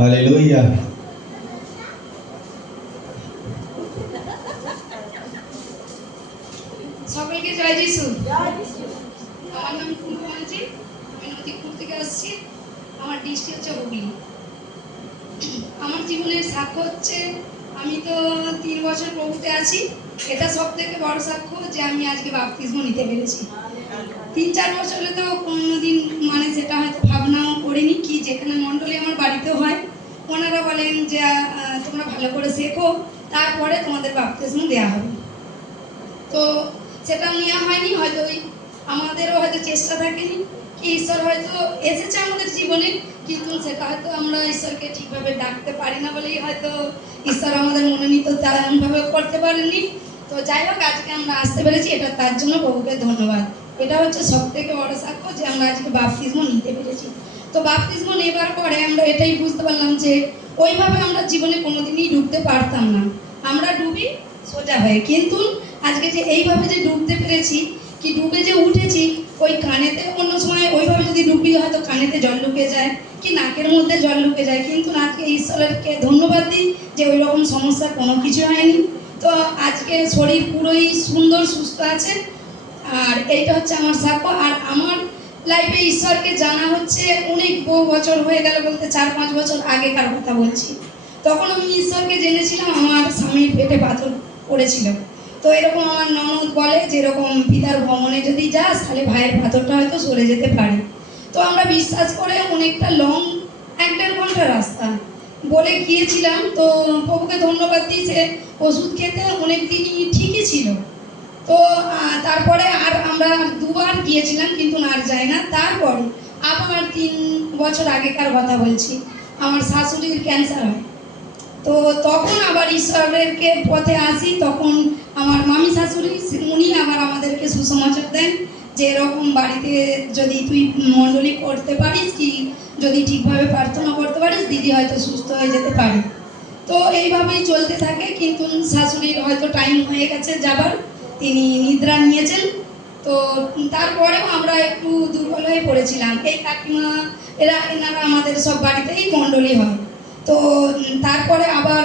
Hallelujah. সকলকে জয় যিশু। আমার নাম কুমু মাঝি, আমি নদীপুর থেকে আসছি। আমার ডিস্ট্রিক্ট হচ্ছে হুগলি। আমার জীবনের সাক্ষ্য হচ্ছে, আমি তো 3 বছর প্রভুতে আছি। এটা সব থেকে বড় সাক্ষ্য যে আমি আজকে বাপ্তিস্ম নিতে পেরেছি। 3-4 বছরে তো কোনোদিন মানে সেটা হয়তো ভাবনাও করিনি কি, যেখানে মণ্ডলী আমার বাড়িতে হয় ওনারা বলেন যে তোমরা ভালো করে শেখো, তারপরে তোমাদের বাপ্তিস্ম দেওয়া হবে। তো সেটা নেওয়া হয়নি, হয়তো আমাদেরও হয়তো চেষ্টা থাকেনি কি, ঈশ্বর হয়তো এসেছে আমাদের জীবনে, কিন্তু সেটা হয়তো আমরা ঈশ্বরকে ঠিকভাবে ডাকতে পারি না বলেই হয়তো ঈশ্বর আমাদের মনোনীত তেমনভাবে করতে পারেননি। তো যাই হোক, আজকে আমরা আসতে পেরেছি, এটা তার জন্য প্রভুকে ধন্যবাদ। এটা হচ্ছে সব থেকে বড় সাক্ষ্য যে আমরা আজকে বাপ্তিস্ম নিতে পেরেছি। তো বাপ্তিস্ম নেবার পরে আমরা এটাই বুঝতে পারলাম যে ওইভাবে আমরা জীবনে কোনোদিনই ডুবতে পারতাম না। আমরা ডুবি সোজা হয়ে, কিন্তু আজকে যে এইভাবে যে ডুবতে পেরেছি, কি ডুবে যে উঠেছি, ওই কানেতে অন্য সময় ওইভাবে যদি ডুবি হয়তো কানেতে জল ঢুকে যায় কি নাকের মধ্যে জল ঢুকে যায়, কিন্তু আজকে ঈশ্বরকে ধন্যবাদ দিই যে ওই রকম সমস্যা কোনো কিছু হয়নি। তো আজকে শরীর পুরোই সুন্দর সুস্থ আছে। আর এইটা হচ্ছে আমার সাক্ষ্য। আর আমার লাইফে ঈশ্বরকে জানা হচ্ছে অনেক বহু বছর হয়ে গেল, বলতে 4-5 বছর আগেকার কথা বলছি। তখন আমি ঈশ্বরকে জেনেছিলাম, আমার স্বামীর পেটে পাথর পড়েছিল। তো এরকম আমার ননদ বলে যে এরকম পিতার ভ্রমণে যদি যাস তাহলে ভাইয়ের পাথরটা হয়তো সরে যেতে পারে। তো আমরা বিশ্বাস করে অনেকটা লং 1-1.5 ঘন্টা রাস্তা বলে গিয়েছিলাম। তো প্রভুকে ধন্যবাদ দিই, সে ওষুধ খেতে অনেক দিনই ঠিকই ছিল। তো তারপরে আর আমরা 2বার গিয়েছিলাম, কিন্তু আর যাই না। তারপরে আবার 3 বছর আগেকার কথা বলছি, আমার শাশুড়ির ক্যান্সার হয়। তো তখন আবার ঈশ্বরেরকে পথে আসি। তখন আমার মামি শাশুড়ি উনি আবার আমাদেরকে সুসমাচার দেন যে এরকম বাড়িতে যদি তুই মণ্ডলী করতে পারিস, কি যদি ঠিকভাবে প্রার্থনা করতে পারিস, দিদি হয়তো সুস্থ হয়ে যেতে পারে। তো এইভাবেই চলতে থাকে, কিন্তু শাশুড়ির হয়তো টাইম হয়ে গেছে যাবার, তিনি নিদ্রা নিয়েছেন। তো তারপরেও আমরা একটু দুর্বল হয়ে পড়েছিলাম। এই কাকিমা এনারা আমাদের সব বাড়িতেই মণ্ডলী হয়। তো তারপরে আবার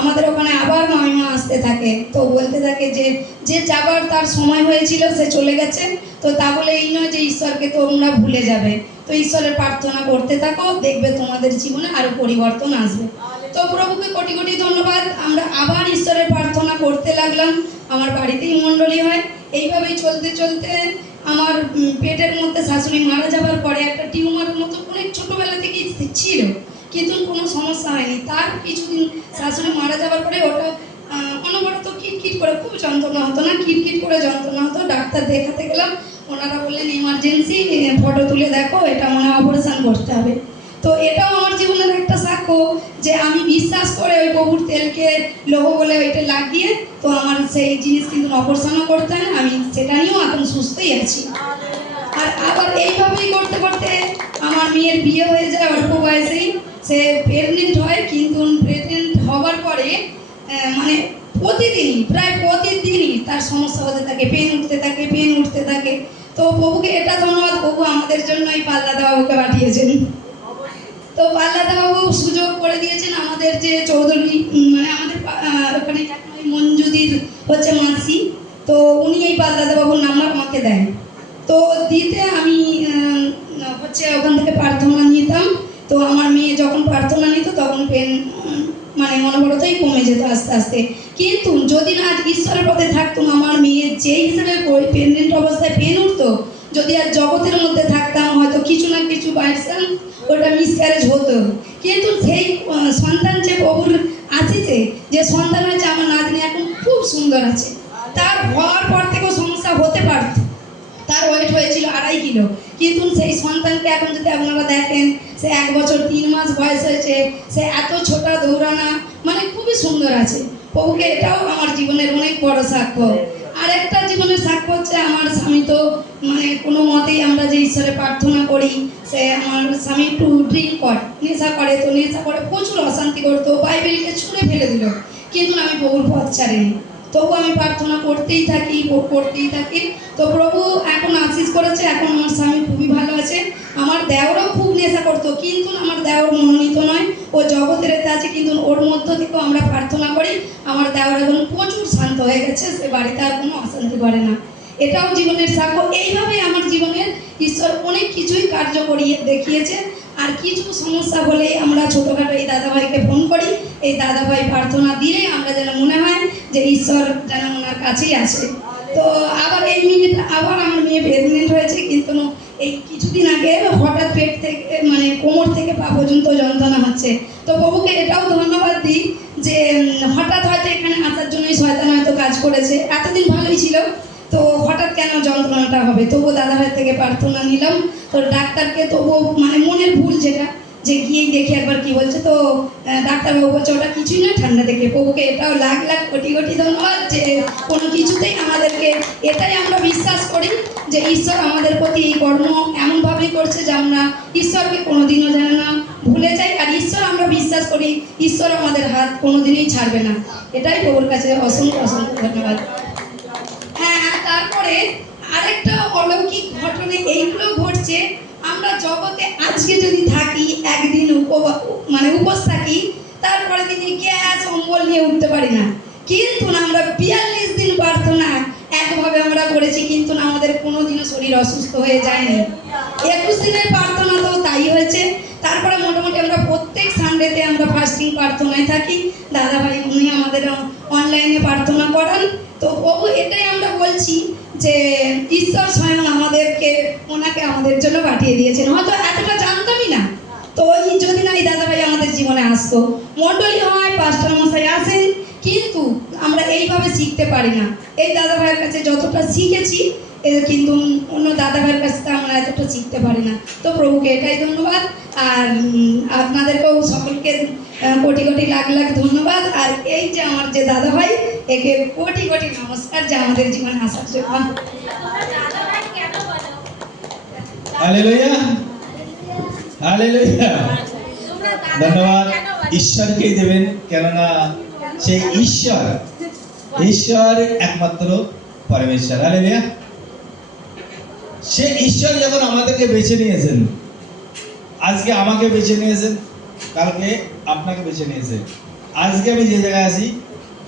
আমাদের ওখানে আবার মামিমা আসতে থাকে। তো বলতে থাকে যে যে যাবার তার সময় হয়েছিল সে চলে গেছে। তো তা বলে এই নয় যে ঈশ্বরকে তোমরা ভুলে যাবে। তো ঈশ্বরের প্রার্থনা করতে থাকো, দেখবে তোমাদের জীবনে আরো পরিবর্তন আসবে। তো প্রভুকে কোটি কোটি ধন্যবাদ। আমরা আবার ঈশ্বরের প্রার্থনা করতে লাগলাম, আমার বাড়িতেই মণ্ডলী হয়। এইভাবেই চলতে চলতে আমার পেটের মধ্যে শাশুড়ি মারা যাবার পরে একটা টিউমারের মতো অনেক ছোটোবেলা থেকেই ছিল, কিন্তু কোনো সমস্যা হয়নি। তার কিছুদিন শাশুড়ি মারা যাওয়ার পরে ওটা অনবরত কিটকিট করে, খুব যন্ত্রণা হতো না, কিটকিট করে যন্ত্রণা হতো। ডাক্তার দেখাতে গেলাম, ওনারা বললেন এমার্জেন্সি, ফটো তুলে দেখো, এটা মনে অপারেশন করতে হবে। তো এটাও আমার জীবনের একটা সাক্ষ্য যে আমি বিশ্বাস করে ওই প্রভুর তেলকে লোহ বলে ওইটা লাগিয়ে, তো আমার সেই জিনিস কিন্তু অপারেশনও করতে হয় না, আমি সেটা নিয়েও এখন সুস্থই আছি। আর আবার এইভাবেই করতে করতে আমার মেয়ের বিয়ে হয়ে যায় অল্প বয়সেই। সে প্রেগনেন্ট হয়, কিন্তু প্রেগনেন্ট হবার পরে মানে প্রতিদিনই, প্রায় প্রতিদিনই তার সমস্যা হতে থাকে, পেন উঠতে থাকে, পেন উঠতে থাকে। তো প্রভুকে এটা ধন্যবাদ, প্রভু আমাদের জন্য এই পাল্লাদাবাবুকে পাঠিয়েছেন। তো পাল্লাদাবাবু সুযোগ করে দিয়েছেন আমাদের যে চৌধুরী, মানে আমাদের ওখানে মঞ্জুদির হচ্ছে মাসি। তো উনি এই পাল্লাদাবাবুর নাম্বার আমাকে দেন। তো দিতে আমি হচ্ছে ওখান থেকে প্রার্থনা নিতাম। তো আমার মেয়ে যখন প্রার্থনা নিত তখন পেন মানে অনবরতই কমে যেত আস্তে আস্তে। কিন্তু যদি না আজ ঈশ্বরের পথে থাকতাম, আমার মেয়ের যে হিসেবে প্রেগনেন্ট অবস্থায় পেন উঠতো, যদি আর জগতের মধ্যে থাকতাম হয়তো কিছু না কিছু বাইসান ওটা মিসক্যারেজ হতো। কিন্তু সেই সন্তান যে প্রভুর আসিছে, যে সন্তান হয়েছে আমার নাতনি এখন খুব সুন্দর আছে। তার হওয়ার পর থেকেও সমস্যা হতে পারত, তার ওয়েট হয়েছিল 2.5 কিলো, কিন্তু সেই সন্তানকে এখন যদি আপনারা দেখেন, সে 1 বছর 3 মাস বয়স হয়েছে, সে এত ছোটা দৌড়ানা, মানে খুবই সুন্দর আছে। প্রভুকে এটাও আমার জীবনের অনেক বড় সাক্ষ্য। আরেকটা জীবনের সাক্ষ্য হচ্ছে আমার স্বামী, তো মানে কোনো মতেই আমরা যে ঈশ্বরে প্রার্থনা করি, সে আমার স্বামী একটু ড্রিঙ্ক করে, নেশা করে। তো নেশা করে প্রচুর অশান্তি করতো, বাইবেলকে ছুঁড়ে ফেলে দিল, কিন্তু আমি প্রভুর পথ ছাড়িনি। তবু আমি প্রার্থনা করতেই থাকি। তো প্রভু এখন আশীষ করেছে, এখন আমার স্বামী খুবই ভালো আছে। আমার দেওরও খুব নেশা করতো, কিন্তু আমার দেওর মনোনীত নয়, ও জগতের এতে আছে, কিন্তু ওর মধ্য থেকেও আমরা প্রার্থনা করি। আমার দেওর এখন প্রচুর শান্ত হয়ে গেছে, সে বাড়িতে আর কোনো অশান্তি করে না। এটাও জীবনের সাক্ষ্য। এইভাবে আমার জীবনের ঈশ্বর অনেক কিছুই কার্য করিয়ে দেখিয়েছে। আর কিছু সমস্যা হলে আমরা ছোটোখাটো এই দাদাভাইকে ফোন করি, এই দাদাভাই প্রার্থনা দিলে আমরা যেন মনে হয় যে ঈশ্বর যেন ওনার কাছেই আছে। তো আবার এই মিনিট আবার আমার মেয়ে প্রেগনেন্ট হয়েছে, কিন্তু এই কিছুদিন আগে হঠাৎ পেট থেকে মানে কোমর থেকে পা পর্যন্ত যন্ত্রণা হচ্ছে। তো প্রভুকে এটাও ধন্যবাদ দিই যে হঠাৎ হয়তো এখানে আসার জন্যই শয়তান হয়তো কাজ করেছে। এতদিন ভালোই ছিল, তো হঠাৎ কেন যন্ত্রণাটা হবে। তবু দাদাভাই থেকে প্রার্থনা নিলাম। তো ডাক্তারকে তবু মানে মনের ভুল যেটা, যে গিয়ে দেখি একবার কি বলছে। তো ডাক্তারবাবু বলছে ওটা কিছুই না, ঠান্ডা থেকে। প্রভুকে এটাও লাখ লাখ কোটি কোটি ধন্যবাদ যে কোনো কিছুতেই আমাদেরকে, এটাই আমরা বিশ্বাস করি যে ঈশ্বর আমাদের প্রতি এই কর্ম এমনভাবেই করছে যে আমরা ঈশ্বরকে কোনোদিনও যেন না ভুলে যাই। আর ঈশ্বর আমরা বিশ্বাস করি, ঈশ্বর আমাদের হাত কোনোদিনই ছাড়বে না। এটাই প্রভুর কাছে অসংখ্য অসংখ্য ধন্যবাদ। হ্যাঁ, তারপরে আরেকটা অলৌকিক ঘটনা এইগুলো ঘটছে। আমরা জগতে আজকে যদি থাকি, একদিন উপোস থাকি, তারপরে দিনে গ্যাস অম্বল নিয়ে উঠতে পারি না। কিন্তু না, আমরা 42 দিন প্রার্থনা একভাবে আমরা করেছি, কিন্তু না আমাদের কোনোদিনও শরীর অসুস্থ হয়ে যায়নি। 21 দিনের প্রার্থনা তো তাই হয়েছে। তারপরে মোটামুটি আমরা প্রত্যেক সানডেতে আমরা ফাস্টিং প্রার্থনায় থাকি। দাদাভাই উনি আমাদের অনলাইনে প্রার্থনা করান। তো প্রভু এটাই আমরা বলছি যে ঈশ্বর স্বয়ং ওনাকে আমাদের জন্য পাঠিয়ে দিয়েছেন। হয়তো এতটা জানতামই না, তো ওই যদি না এই দাদাভাই আমাদের জীবনে আসতো। মণ্ডলী হয়, পাস্টার মশাই আসেন, কিন্তু আমরা এইভাবে শিখতে পারি না। এই দাদাভাইয়ের কাছে যতটা শিখেছি, কিন্তু অন্য দাদাভাইয়ের কাছ থেকে আমরা এতটা শিখতে পারি না। তো প্রভুকে এটাই ধন্যবাদ। আর আপনাদেরকেও সকলকে কোটি কোটি লাখ লাখ ধন্যবাদ। আর এই যে আমার যে দাদাভাই, একে কোটি কোটি নমস্কার যে আমাদের জীবনে আসার জন্য। Hallelujah, hallelujah. ধন্যবাদ ঈশ্বরকেই দেবেন, কেননা সেই ঈশ্বর একমাত্র পরমেশ্বর। হালেলুয়া। সে ঈশ্বর যখন আমাদেরকে বেছে নিয়েছেন, আজকে আমাকে বেছে নিয়েছেন, কালকে আপনাকে বেছে নিয়েছেন। আজকে আমি যে জায়গায় আছি,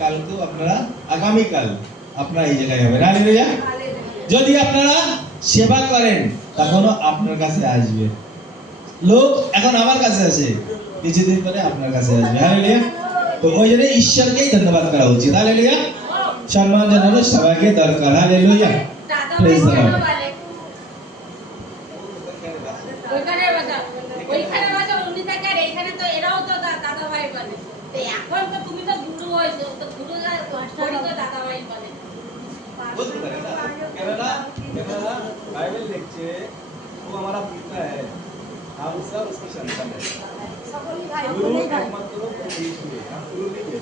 কালকেও আপনারা, আগামীকাল আপনারা এই জায়গায় হবেন। হালেলুয়া। যদি আপনারা সেবা করেন, তখনও আপনার কাছে আসবে। লোক এখন আমার কাছে আসে, কিছুদিন পরে আপনার কাছে আসবে। হালেলুয়া। তো ওই জন্য ঈশ্বরকেই ধন্যবাদ করা উচিত। হালেলুয়া। সম্মান জানানো সবাইকে দরকার। Hallelujah. Praise the Lord. Bible लिखছে वो हमारा पिता है, हम सब उसके संतान हैं। गुरु एकमात्र यीशु है, हम गुरु नहीं है।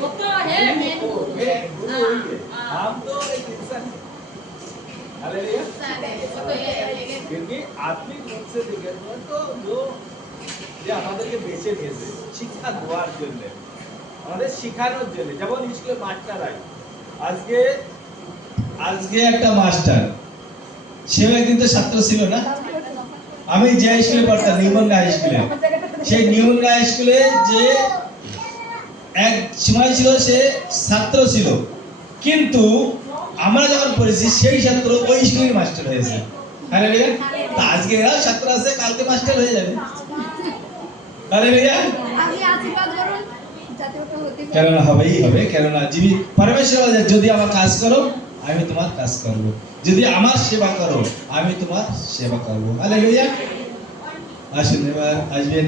वो तो है, मैं गुरु है, हम तो एक इंसान है। हालेलुया। क्योंकि आत्मिक रूप से देखें तो जो আমাদেরকে বেছে নিয়েছে শিক্ষা দেওয়ার জন্য, আমাদের শেখানোর জন্য। যেমন স্কুলে মাস্টার হয়, আজকে একটা মাস্টার, সেও একদিন তো ছাত্র ছিল না। আমি যে স্কুলে পড়তাম, নিউমন হাই স্কুলে, সেই নিউমন হাই স্কুলে যে এক সময় ছিল সে ছাত্র ছিল, কিন্তু আমরা যখন পড়েছি সেই ছাত্র ওই স্কুলের মাস্টার হয়েছে। হালেলুয়া। তা আজকে এরা ছাত্র আছে, কালকে মাস্টার হয়ে যাবে। হালেলুয়া। কেননা হবেই হবে, কেননা যিনি পরমেশ্বর বলেন, যদি আমার কাজ করো আমি তোমার কাজ করব, যদি আমার সেবা করো আমি তোমার সেবা করব। হালেলুয়া। আসুন এবার আসবেন।